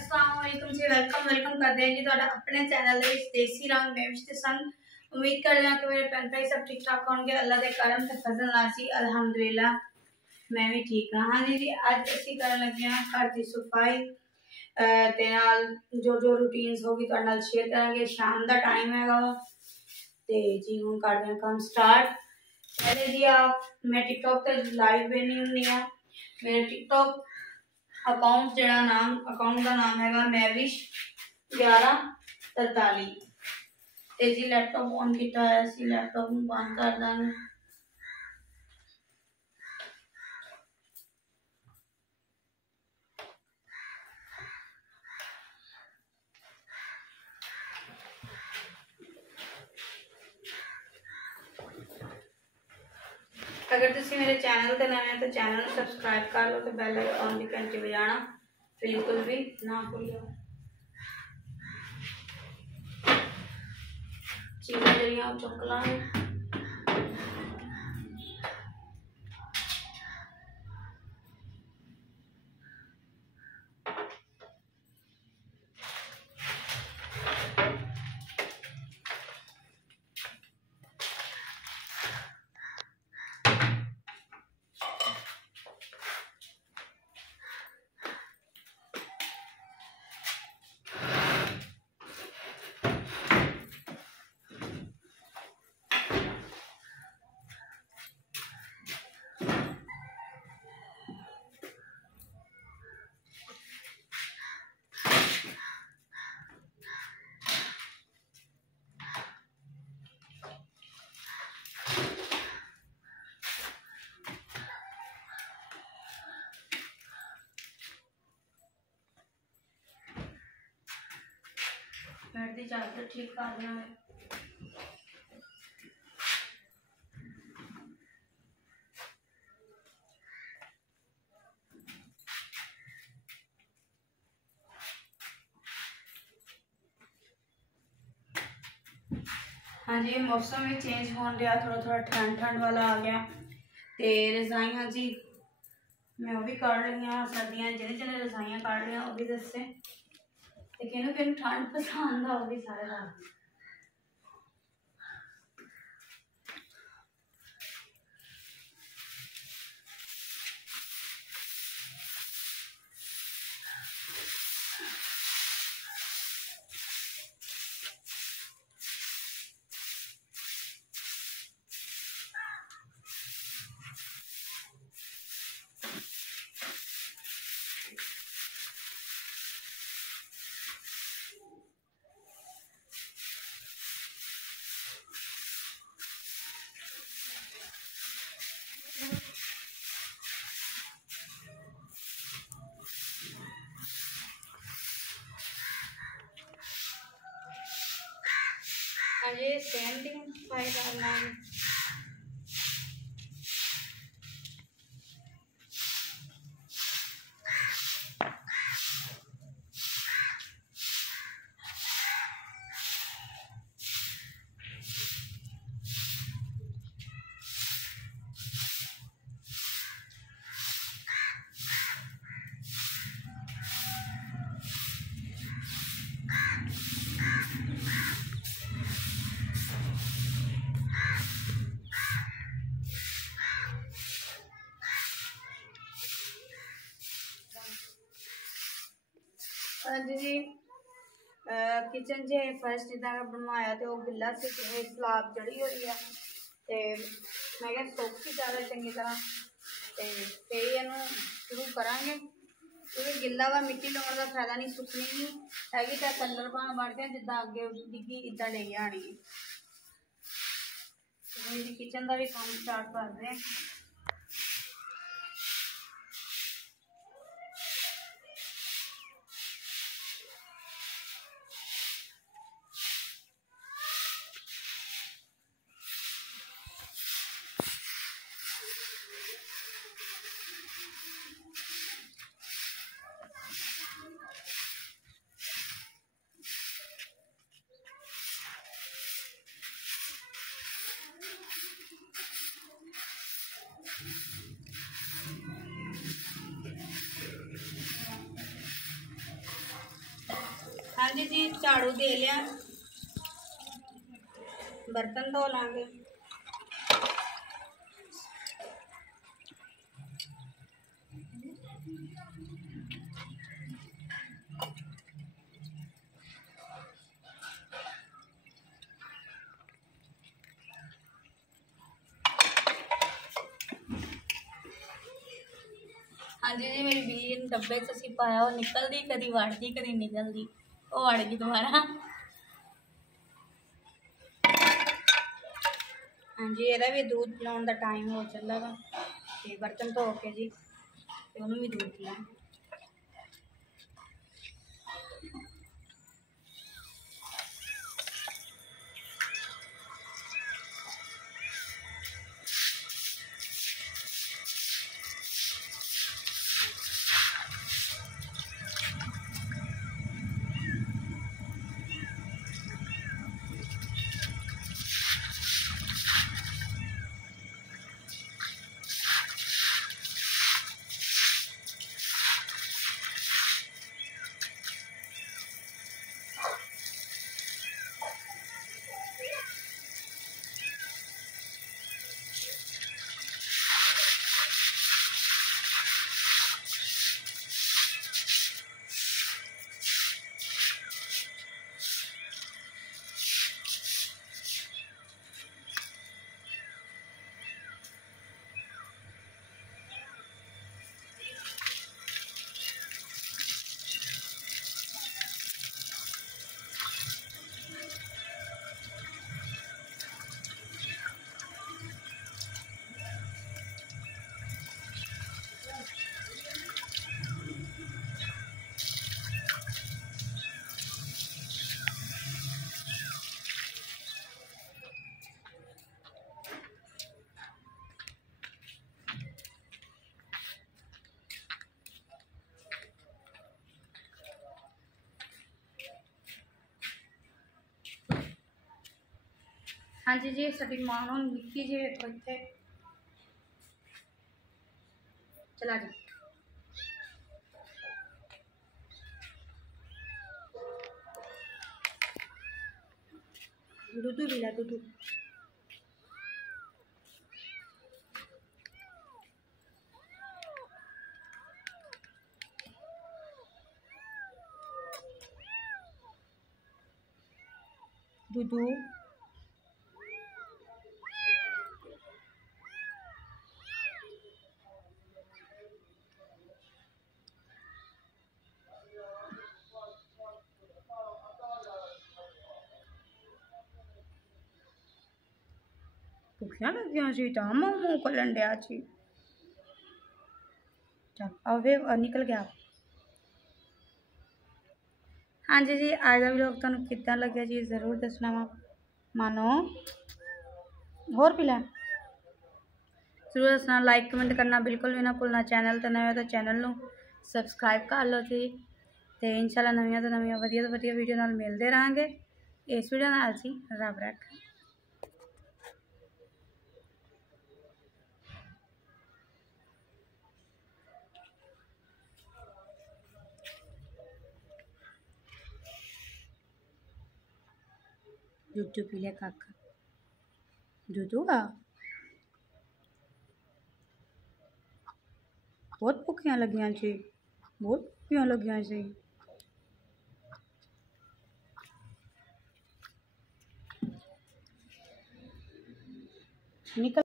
अस्सलाम वालेकुम जी। वेलकम करते हैं जी तुहाडा अपने चैनल दे विच देसी रंग मेविश ते संग। उम्मीद करते हैं कि मेरे भैन भाई सब ठीक ठाक होंगे। अल्लाह के करम ते फजल नाल जी अल्हम्दुलिल्लाह मैं भी ठीक हाँ। हाँ जी अज असीं करन लगे हां घर की सफाई ते नाल जो रूटीन्स होगी तुहाडे नाल शेयर करांगे। शाम का टाइम हैगा ते जी हुण करदे हां काम स्टार्ट। पहले जी आप मैं टिकटॉक ते लाइव वेनी हुंदी हां। मेरे टिकटॉक अकाउंट का नाम है मैविश 1143 ते जी लैपटॉप ऑन किया है। लैपटॉप बंद कर देंगे। अगर तुम मेरे चैनल पर नवे तो चैनल सबसक्राइब कर लो तो बैल आइकन की घंटी बजाना बिल्कुल भी ना भूलियो। चीज़ें जड़ियाँ चुक लांगे। बेड की चादर ठीक करना है। हाँ जी मौसम भी चेंज हो गया। थोड़ा ठंड वाला आ गया तो रजाइयाँ जी मैं वो भी काट रही हाँ। सर्दियाँ जिन्हें रजाइयाँ काट रही वो भी दसे तो किनू ठंड पसंद आ वो भी सारे दस। अजे सेम दिन सफाई करना है। जी किचन च फर्श जिदा बनवाया तो गिला से सलाब चढ़ी हुई है तो मैं क्या सोखी ज़्यादा चंगी तरह तो शुरू करा क्योंकि गिला वा मिट्टी लाने का फायदा नहीं। सुकनी नहीं हैगी तो कलर भाण बन गया जिदा अगे डिग्गी इदा डे आनी। किचन का भी काम स्टार्ट करते हैं। हाँ जी झाड़ू दे लिया, बर्तन धो लांगे। हाँ जी मेरी बिल्ली ने डब्बे च असी पाया, वो निकलती कदी वड़ती कदी निकलती, वो वड़ गई दोबारा। हाँ जी ਇਹਦਾ भी दूध पिलाने का टाइम हो चला वा, तो बर्तन धो के जी तो उन्होंने भी दूध पिलाएं। हाँ जी साडी मां नूं निक्की जी इत्थे चला जा, दूधू पी ला दूधू। दूधू भुखिया लग गया सी तो मुँह खोलन दिया सी। चल अवे निकल गया। हाँ जी आज का व्लॉग तुहानूं किद्दां लग्या जी जरूर दसना वा। मानो होर पी लै, जरूर दसना। लाइक कमेंट करना बिल्कुल भी ना भुलना। चैनल ते नवे तो चैनल नूं सबसक्राइब कर लो जी। ते इंशाल्लाह नवीं तो नवीं वधिया तो वधिया वीडियो नाल मिलते रहांगे। इस वीडियो नाल जी रब रख। दूधू पी लिया काका, दूधू आ बहुत भुखियां लगियां सी, बहुत भुखियां लगियां सी। निकल